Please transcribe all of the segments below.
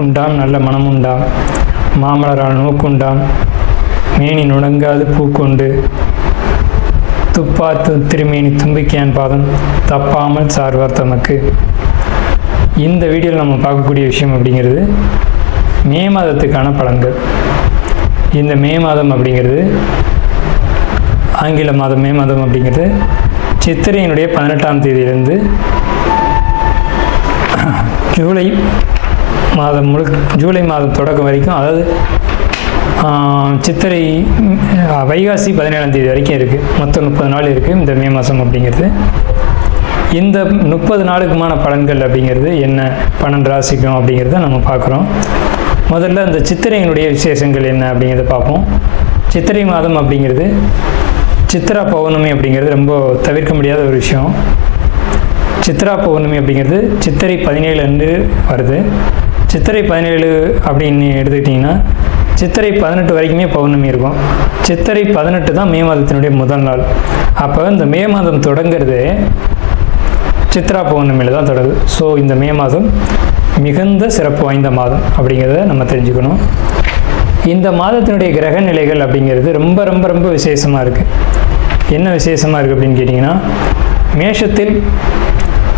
நாக்குண்டாம் நல்ல மனமுண்டாம், மாமலரால் நோக்குண்டாம், மேனி நுடங்காது பூக்கொண்டு, துப்பாத்து திருமேனி தும்பிக்கையான் பாதம் தப்பாமல் சார்வார் தமக்கு. இந்த வீடியோவில் நம்ம பார்க்கக்கூடிய விஷயம் அப்படிங்கிறது மே மாதத்துக்கான பலன்கள். இந்த மே மாதம் அப்படிங்கிறது ஆங்கில மாதம். மே மாதம் அப்படிங்கிறது சித்திரையினுடைய 18ஆம் தேதியிலிருந்து ஜூலை மாதம் தொடக்கம் வரைக்கும், அதாவது சித்திரை வைகாசி 17ஆம் தேதி வரைக்கும் இருக்குது. மொத்தம் 30 நாள் இருக்குது இந்த மே மாதம் அப்படிங்கிறது. இந்த 30 நாளுக்குமான பலன்கள் அப்படிங்கிறது என்ன, 12 ராசிக்கும் அப்படிங்கிறத நம்ம பார்க்குறோம். முதல்ல இந்த சித்திரையினுடைய விசேஷங்கள் என்ன அப்படிங்கிறத பார்ப்போம். சித்திரை மாதம் அப்படிங்கிறது சித்ரா பௌர்ணமி அப்படிங்கிறது ரொம்ப தவிர்க்க முடியாத ஒரு விஷயம். சித்ரா பௌர்ணமி அப்படிங்கிறது சித்திரை 17 அன்று வருது. சித்திரை 17 அப்படின்னு எடுத்துக்கிட்டிங்கன்னா சித்திரை 18 வரைக்குமே பௌர்ணமி இருக்கும். சித்திரை 18 தான் மே மாதத்தினுடைய முதல் நாள். அப்போ இந்த மே மாதம் தொடங்கிறது சித்ரா பௌர்ணமியில் தான் தொடங்குது. ஸோ இந்த மே மாதம் மிகுந்த சிறப்பு வாய்ந்த மாதம் அப்படிங்கிறத நம்ம தெரிஞ்சுக்கணும். இந்த மாதத்தினுடைய கிரக நிலைகள் அப்படிங்கிறது ரொம்ப ரொம்ப ரொம்ப விசேஷமாக இருக்குது. என்ன விசேஷமாக இருக்குது அப்படின்னு கேட்டிங்கன்னா, மேஷத்தில்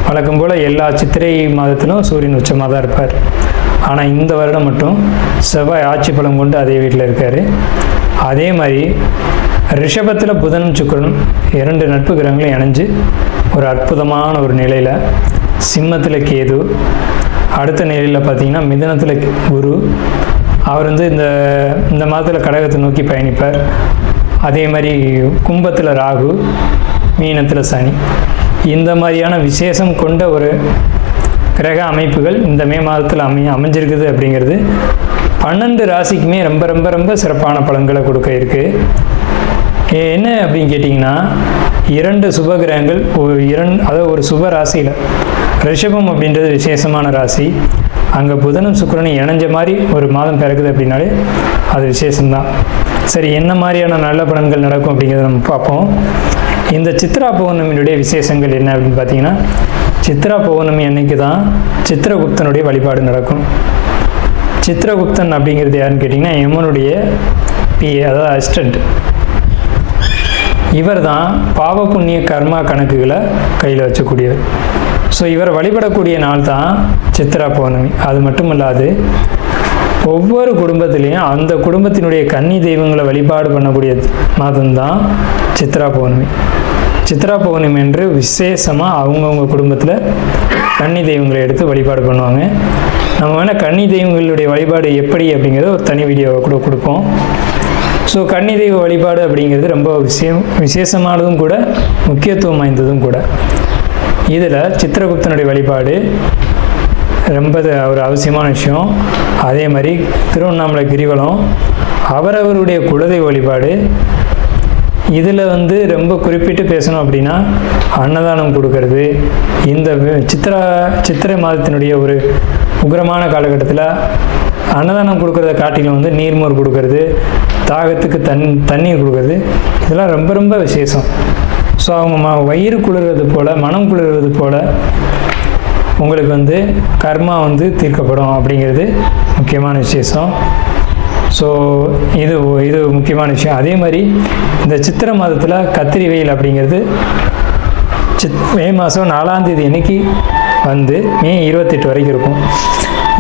வழக்கம் போல் எல்லா சித்திரை மாதத்திலும் சூரியன் உச்சமாக தான் இருப்பார். ஆனால் இந்த வருடம் மட்டும் செவ்வாய் ஆட்சி பலம் கொண்டு அதே வீட்டில் இருக்கார். அதே மாதிரி ரிஷபத்தில் புதனும் சுக்கிரனும் 2 நட்பு கிரகங்களும் இணைஞ்சு ஒரு அற்புதமான ஒரு நிலையில், சிம்மத்தில் கேது, அடுத்த நிலையில் பார்த்திங்கன்னா மிதுனத்தில் குரு, அவர் வந்து இந்த மாதத்தில் கடகத்தை நோக்கி பயணிப்பார். அதே மாதிரி கும்பத்தில் ராகு, மீனத்தில் சனி. இந்த மாதிரியான விசேஷம் கொண்ட ஒரு கிரக அமைப்புகள் இந்த மே மாதத்தில் அமைஞ்சிருக்குது அப்படிங்கிறது 12 ராசிக்குமே ரொம்ப ரொம்ப ரொம்ப சிறப்பான பலன்களை கொடுக்க இருக்குது. என்ன அப்படின்னு கேட்டிங்கன்னா, 2 சுப கிரகங்கள் அதாவது ஒரு சுப ராசியில், ரிஷபம் அப்படின்றது விசேஷமான ராசி, அங்கே புதனும் சுக்கிரனும் இணைஞ்ச மாதிரி ஒரு மாதம் பிறக்குது அப்படின்னாலே அது விசேஷம்தான். சரி, என்ன மாதிரியான நல்ல பலன்கள் நடக்கும் அப்படிங்கிறத நம்ம பார்ப்போம். இந்த சித்ரா பௌர்ணமியினுடைய விசேஷங்கள் என்ன அப்படின்னு பார்த்தீங்கன்னா, சித்ரா பௌர்ணமி அன்னைக்கு தான் சித்திரகுப்தனுடைய வழிபாடு நடக்கும். சித்திரகுப்தன் அப்படிங்கிறது யாருன்னு கேட்டிங்கன்னா, யமனுடைய பிஏ, அதாவது அசிஸ்டண்ட். இவர் தான் பாவ புண்ணிய கர்மா கணக்குகளை கையில் வச்சக்கூடியவர். ஸோ இவரை வழிபடக்கூடிய நாள் தான் சித்ரா பௌர்ணமி. அது மட்டும் இல்லாது ஒவ்வொரு குடும்பத்திலையும் அந்த குடும்பத்தினுடைய கன்னி தெய்வங்களை வழிபாடு பண்ணக்கூடிய மாதம்தான் சித்ரா பௌர்ணமி. சித்ரா பௌர்ணமி என்று விசேஷமாக அவங்கவுங்க குடும்பத்தில் கன்னி தெய்வங்களை எடுத்து வழிபாடு பண்ணுவாங்க. நம்ம வேணால் கன்னி தெய்வங்களுடைய வழிபாடு எப்படி அப்படிங்கிறத ஒரு தனி வீடியோவை கூட கொடுப்போம். ஸோ கன்னி தெய்வ வழிபாடு அப்படிங்கிறது ரொம்ப விசேஷமானதும் கூட, முக்கியத்துவம் வாய்ந்ததும் கூட. இதில் சித்திரகுப்தனுடைய வழிபாடு ரொம்ப ஒரு அவசியமான விஷயம். அதே மாதிரி திருவண்ணாமலை கிரிவலம், அவரவருடைய குலதெய்வ வழிபாடு. இதில் வந்து ரொம்ப குறிப்பிட்டு பேசணும் அப்படின்னா அன்னதானம் கொடுக்கறது. இந்த சித்திரை மாதத்தினுடைய ஒரு உக்கிரமான காலகட்டத்தில் அன்னதானம் கொடுக்கறத காட்டிலும் வந்து நீர்மோர் கொடுக்கறது, தாகத்துக்கு தண்ணீர் கொடுக்கறது, இதெல்லாம் ரொம்ப ரொம்ப விசேஷம். ஸோ அவங்க வயிறு குளிர்றது போல், மனம் குளிர்றது போல் உங்களுக்கு வந்து கர்மா வந்து தீர்க்கப்படும் அப்படிங்கிறது முக்கியமான விசேஷம். ஸோ இது முக்கியமான விஷயம். அதே மாதிரி இந்த சித்திரை மாதத்தில் கத்திரி வெயில் அப்படிங்கிறது மே மாதம் 4ஆம் தேதி அன்னைக்கு வந்து மே 28 வரைக்கும் இருக்கும்.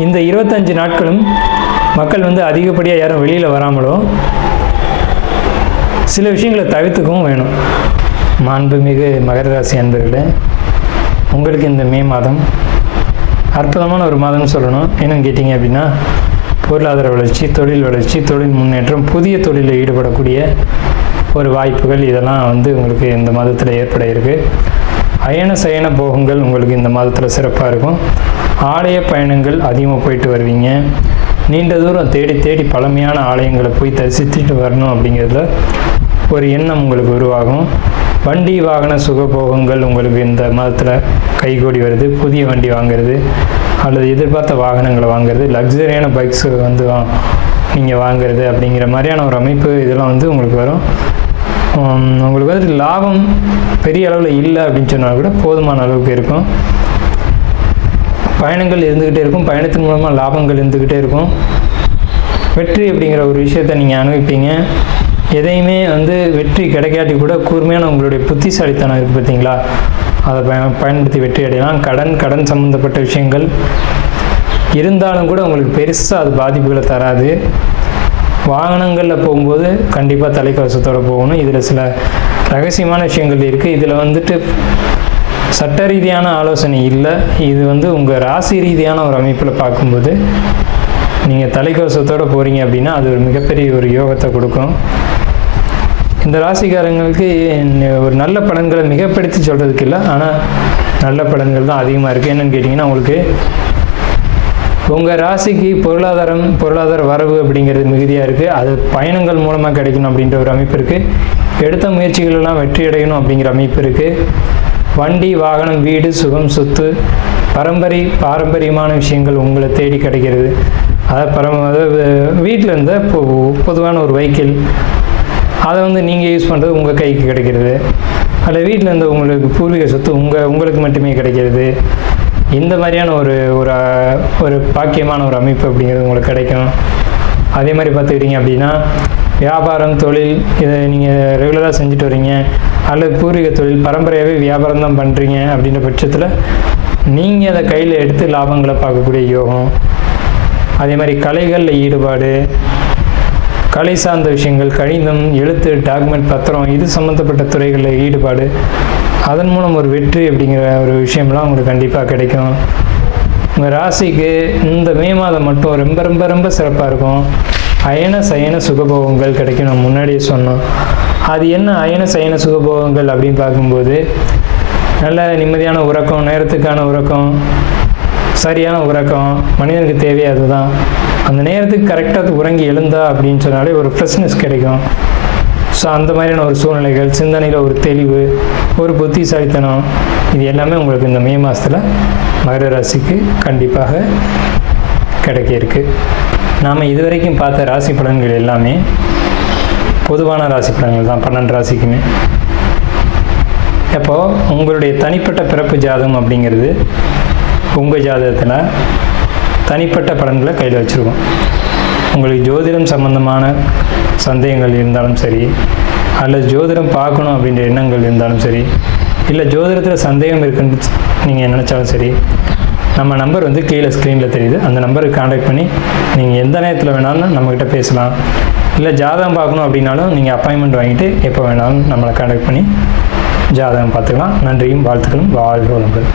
இந்த 25 நாட்களும் மக்கள் வந்து அதிகப்படியாக யாரும் வெளியில் வராமலும் சில விஷயங்களை தவிர்த்துக்கவும் வேணும். மாண்புமிகு மகர ராசி அன்பர்களே, உங்களுக்கு இந்த மே மாதம் அற்புதமான ஒரு மாதம்னு சொல்லணும். என்னன்னு கேட்டிங்க அப்படின்னா, பொருளாதார வளர்ச்சி, தொழில் வளர்ச்சி, தொழில் முன்னேற்றம், புதிய தொழிலில் ஈடுபடக்கூடிய ஒரு வாய்ப்புகள், இதெல்லாம் வந்து உங்களுக்கு இந்த மாதத்தில் ஏற்பட இருக்குது. அயன சயன போகங்கள் உங்களுக்கு இந்த மாதத்தில் சிறப்பாக இருக்கும். ஆலய பயணங்கள் அதிகமாக போயிட்டு வருவீங்க. நீண்ட தூரம் தேடி தேடி பழமையான ஆலயங்களை போய் தரிசித்துட்டு வரணும் அப்படிங்கிறதுல ஒரு எண்ணம் உங்களுக்கு உருவாகும். வண்டி வாகன சுகபோகங்கள் உங்களுக்கு இந்த மாதத்தில் கைகூடி வருது. புதிய வண்டி வாங்கிறது அல்லது எதிர்பார்த்த வாகனங்களை வாங்கிறது, லக்ஸரியான பைக்ஸ் வந்து நீங்கள் வாங்கிறது அப்படிங்கிற மாதிரியான ஒரு அமைப்பு இதெல்லாம் வந்து உங்களுக்கு வரும். உங்களுக்கு வந்து லாபம் பெரிய அளவில் இல்லை அப்படின்னு சொன்னால் கூட போதுமான அளவுக்கு இருக்கும். பயணங்கள் இருந்துக்கிட்டே இருக்கும், பயணத்தின் மூலமாக லாபங்கள் இருந்துக்கிட்டே இருக்கும். வெற்றி அப்படிங்கிற ஒரு விஷயத்தை நீங்கள் அனுபவிப்பீங்க. எதையுமே வெற்றி கிடைக்காட்டி கூட கூர்மையான உங்களுடைய புத்திசாலித்தனம் இருக்குது பார்த்தீங்களா, அதை பயன்படுத்தி வெற்றி அடையலாம். கடன் சம்மந்தப்பட்ட விஷயங்கள் இருந்தாலும் கூட உங்களுக்கு பெருசாக அது பாதிப்புகளை தராது. வாகனங்களில் போகும்போது கண்டிப்பாக தலைக்கவசத்தோடு போகணும். இதில் சில ரகசியமான விஷயங்கள் இருக்குது. இதில் சட்ட ரீதியான ஆலோசனை இல்லை. இது உங்கள் ராசி ரீதியான ஒரு அமைப்பில் பார்க்கும்போது நீங்கள் தலைக்கவசத்தோடு போகிறீங்க அப்படின்னா அது ஒரு மிகப்பெரிய ஒரு யோகத்தை கொடுக்கும். இந்த ராசிக்காரங்களுக்கு ஒரு நல்ல பலன்களை மிகப்படுத்தி சொல்கிறதுக்கு இல்லை, ஆனால் நல்ல பலன்கள் தான் அதிகமாக இருக்குது. என்னென்னு கேட்டிங்கன்னா, உங்களுக்கு உங்கள் ராசிக்கு பொருளாதார வரவு அப்படிங்கிறது மிகுதியாக இருக்குது. அது பயணங்கள் மூலமாக கிடைக்கணும் அப்படின்ற ஒரு அமைப்பு இருக்குது. எடுத்த முயற்சிகளெல்லாம் வெற்றி அடையணும் அப்படிங்கிற அமைப்பு இருக்குது. வண்டி, வாகனம், வீடு, சுகம், சொத்து, பாரம்பரியமான விஷயங்கள் உங்களை தேடி கிடைக்கிறது. அதாவது வீட்டில் இருந்த பொதுவான ஒரு வெஹிக்கிள், அதை நீங்கள் யூஸ் பண்ணுறது உங்கள் கைக்கு கிடைக்கிறது. அதில் வீட்டில் இருந்து உங்களுக்கு பூர்வீக சொத்து உங்களுக்கு மட்டுமே கிடைக்கிறது. இந்த மாதிரியான ஒரு பாக்கியமான ஒரு அமைப்பு அப்படிங்கிறது உங்களுக்கு கிடைக்கும். அதே மாதிரி பார்த்துக்கிட்டிங்க அப்படின்னா, வியாபாரம், தொழில், இதை நீங்கள் ரெகுலராக செஞ்சுட்டு வரீங்க, அல்லது பூர்வீக தொழில் பரம்பரையாகவே வியாபாரம் தான் பண்ணுறீங்க அப்படின்ற பட்சத்தில் நீங்கள் அதை கையில் எடுத்து லாபங்களை பார்க்கக்கூடிய யோகம். அதே மாதிரி கலைகளில் ஈடுபாடு, கலை சார்ந்த விஷயங்கள், கணிதம், எழுத்து, டாக்குமெண்ட், பத்திரம், இது சம்மந்தப்பட்ட துறைகளில் ஈடுபாடு, அதன் மூலம் ஒரு வெற்றி அப்படிங்கிற ஒரு விஷயம்லாம் உங்களுக்கு கண்டிப்பாக கிடைக்கும். உங்கள் ராசிக்கு இந்த மே மாதம் மட்டும் ரொம்ப ரொம்ப ரொம்ப சிறப்பாக இருக்கும். அயன சயன சுகபோகங்கள் கிடைக்கும். நம்ம முன்னாடியே சொன்னோம். அது என்ன அயன சயன சுகபோகங்கள் அப்படின்னு பார்க்கும்போது, நல்ல நிம்மதியான உறக்கம், நேரத்துக்கான உறக்கம், சரியான உறக்கம் மனிதனுக்கு தேவையே அதுதான். அந்த நேரத்துக்கு கரெக்டாக உறங்கி எழுந்தா அப்படின்னு சொன்னாலே ஒரு ஃப்ரெஷ்னஸ் கிடைக்கும். ஸோ அந்த மாதிரியான ஒரு சூழ்நிலைகள், சிந்தனையில் ஒரு தெளிவு, ஒரு புத்திசாலித்தனம், இது எல்லாமே உங்களுக்கு இந்த மே மாதத்தில் மகர ராசிக்கு கண்டிப்பாக கிடைக்க இருக்குது. நாம் இதுவரைக்கும் பார்த்த ராசி பலன்கள் எல்லாமே பொதுவான ராசி பலன்கள் தான், 12 ராசிக்குமே. அப்போது உங்களுடைய தனிப்பட்ட பிறப்பு ஜாதகம் அப்படிங்கிறது உங்கள் ஜாதகத்தில் தனிப்பட்ட பலன்களை கையில் வச்சுருக்கோம். உங்களுக்கு ஜோதிடம் சம்பந்தமான சந்தேகங்கள் இருந்தாலும் சரி, அல்லது ஜோதிடம் பார்க்கணும் அப்படின்ற எண்ணங்கள் இருந்தாலும் சரி, இல்லை ஜோதிடத்தில் சந்தேகம் இருக்குன்னு நீங்கள் நினச்சாலும் சரி, நம்ம நம்பர் கீழே ஸ்க்ரீனில் தெரியுது. அந்த நம்பருக்கு காண்டாக்ட் பண்ணி நீங்கள் எந்த நேரத்தில் வேணாலும் நம்மக்கிட்ட பேசலாம். இல்லை ஜாதகம் பார்க்கணும் அப்படின்னாலும் நீங்கள் அப்பாயின்மெண்ட் வாங்கிட்டு எப்போ வேணாலும் நம்மளை காண்டாக்ட் பண்ணி ஜாதகம் பார்த்துக்கலாம். நன்றியும் வாழ்த்துக்களும். வாழ்க வளமுடன்.